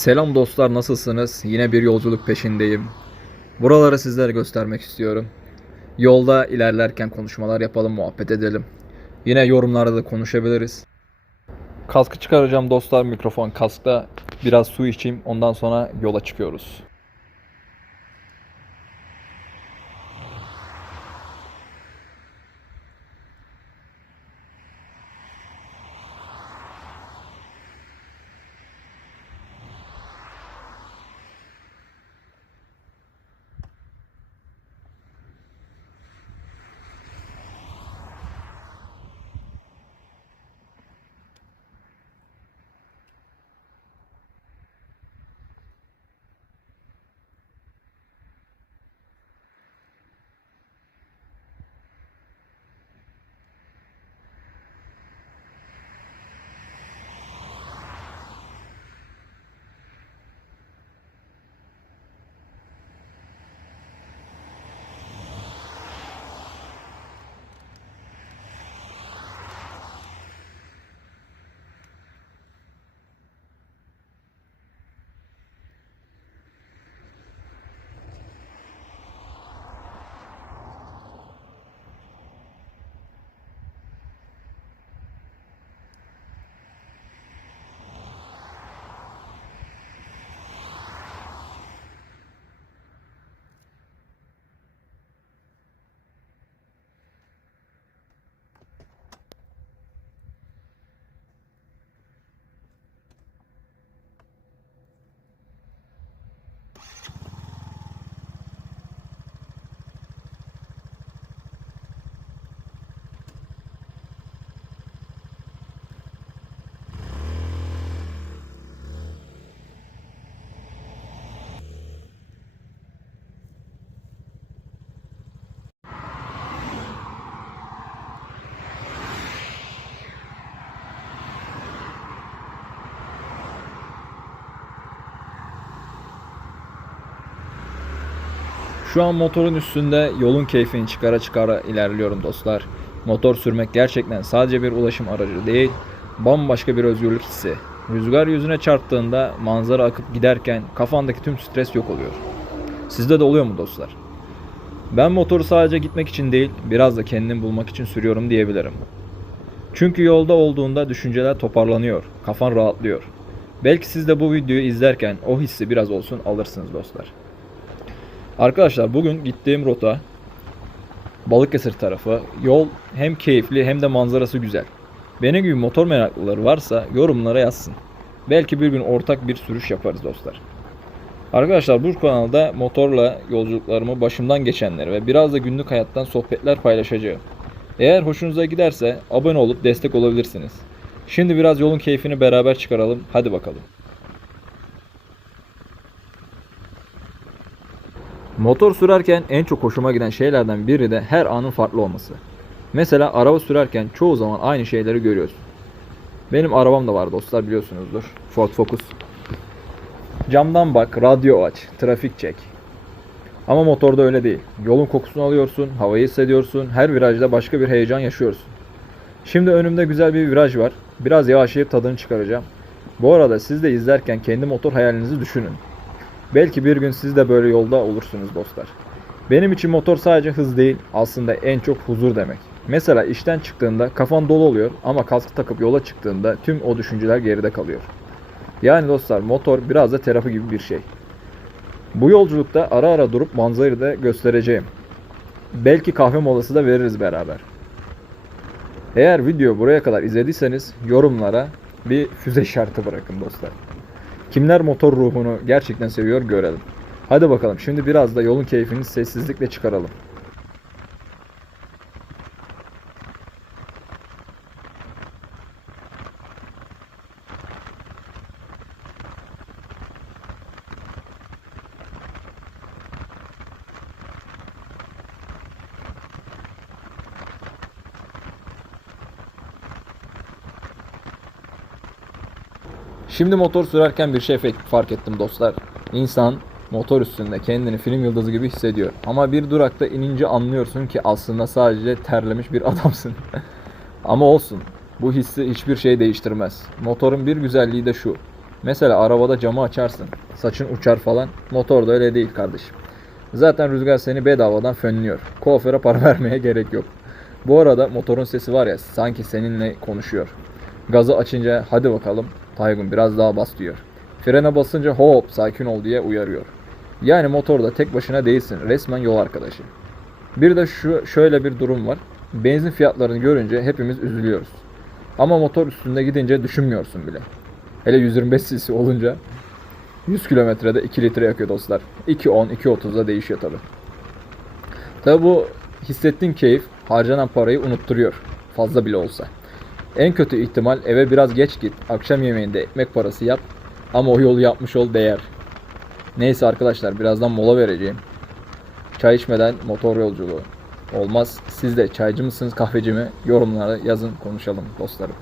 Selam dostlar nasılsınız? Yine bir yolculuk peşindeyim. Buraları sizlere göstermek istiyorum. Yolda ilerlerken konuşmalar yapalım, muhabbet edelim. Yine yorumlarda da konuşabiliriz. Kaskı çıkaracağım dostlar, mikrofon kaskta. Biraz su içeyim, ondan sonra yola çıkıyoruz. Şu an motorun üstünde yolun keyfini çıkara çıkara ilerliyorum dostlar. Motor sürmek gerçekten sadece bir ulaşım aracı değil, bambaşka bir özgürlük hissi. Rüzgar yüzüne çarptığında manzara akıp giderken kafandaki tüm stres yok oluyor. Sizde de oluyor mu dostlar? Ben motoru sadece gitmek için değil, biraz da kendimi bulmak için sürüyorum diyebilirim. Çünkü yolda olduğunda düşünceler toparlanıyor, kafan rahatlıyor. Belki siz de bu videoyu izlerken o hissi biraz olsun alırsınız dostlar. Arkadaşlar bugün gittiğim rota Balıkesir tarafı. Yol hem keyifli hem de manzarası güzel. Benim gibi motor meraklıları varsa yorumlara yazsın. Belki bir gün ortak bir sürüş yaparız dostlar. Arkadaşlar bu kanalda motorla yolculuklarımı başımdan geçenleri ve biraz da günlük hayattan sohbetler paylaşacağım. Eğer hoşunuza giderse abone olup destek olabilirsiniz. Şimdi biraz yolun keyfini beraber çıkaralım. Hadi bakalım. Motor sürerken en çok hoşuma giden şeylerden biri de her anın farklı olması. Mesela araba sürerken çoğu zaman aynı şeyleri görüyoruz. Benim arabam da var dostlar biliyorsunuzdur. Ford Focus. Camdan bak, radyo aç, trafik çek. Ama motorda öyle değil. Yolun kokusunu alıyorsun, havayı hissediyorsun, her virajda başka bir heyecan yaşıyorsun. Şimdi önümde güzel bir viraj var. Biraz yavaşlayıp tadını çıkaracağım. Bu arada siz de izlerken kendi motor hayalinizi düşünün. Belki bir gün siz de böyle yolda olursunuz dostlar. Benim için motor sadece hız değil, aslında en çok huzur demek. Mesela işten çıktığında kafan dolu oluyor ama kask takıp yola çıktığında tüm o düşünceler geride kalıyor. Yani dostlar motor biraz da terapi gibi bir şey. Bu yolculukta ara ara durup manzarayı da göstereceğim. Belki kahve molası da veririz beraber. Eğer video buraya kadar izlediyseniz yorumlara bir füze şartı bırakın dostlar. Kimler motor ruhunu gerçekten seviyor görelim. Hadi bakalım şimdi biraz da yolun keyfini sessizlikle çıkaralım. Şimdi motor sürerken bir şey fark ettim dostlar. İnsan motor üstünde kendini film yıldızı gibi hissediyor. Ama bir durakta inince anlıyorsun ki aslında sadece terlemiş bir adamsın. Ama olsun. Bu hissi hiçbir şey değiştirmez. Motorun bir güzelliği de şu. Mesela arabada camı açarsın. Saçın uçar falan. Motorda öyle değil kardeşim. Zaten rüzgar seni bedavadan fönlüyor. Kuaföre para vermeye gerek yok. Bu arada motorun sesi var ya sanki seninle konuşuyor. Gazı açınca hadi bakalım Taygun biraz daha bas diyor. Frene basınca hop sakin ol diye uyarıyor. Yani motorda tek başına değilsin resmen yol arkadaşı. Bir de şu şöyle bir durum var. Benzin fiyatlarını görünce hepimiz üzülüyoruz. Ama motor üstünde gidince düşünmüyorsun bile. Hele 125 cc olunca 100 kilometrede 2 litre yakıyor dostlar. 2.10, 2.30'da değişiyor tabi. Tabi bu hissettiğin keyif harcanan parayı unutturuyor. Fazla bile olsa. En kötü ihtimal eve biraz geç git. Akşam yemeğinde ekmek parası yap. Ama o yolu yapmış ol değer. Neyse arkadaşlar birazdan mola vereceğim. Çay içmeden motor yolculuğu olmaz. Siz de çaycı mısınız kahveci mi? Yorumlara yazın konuşalım dostlarım.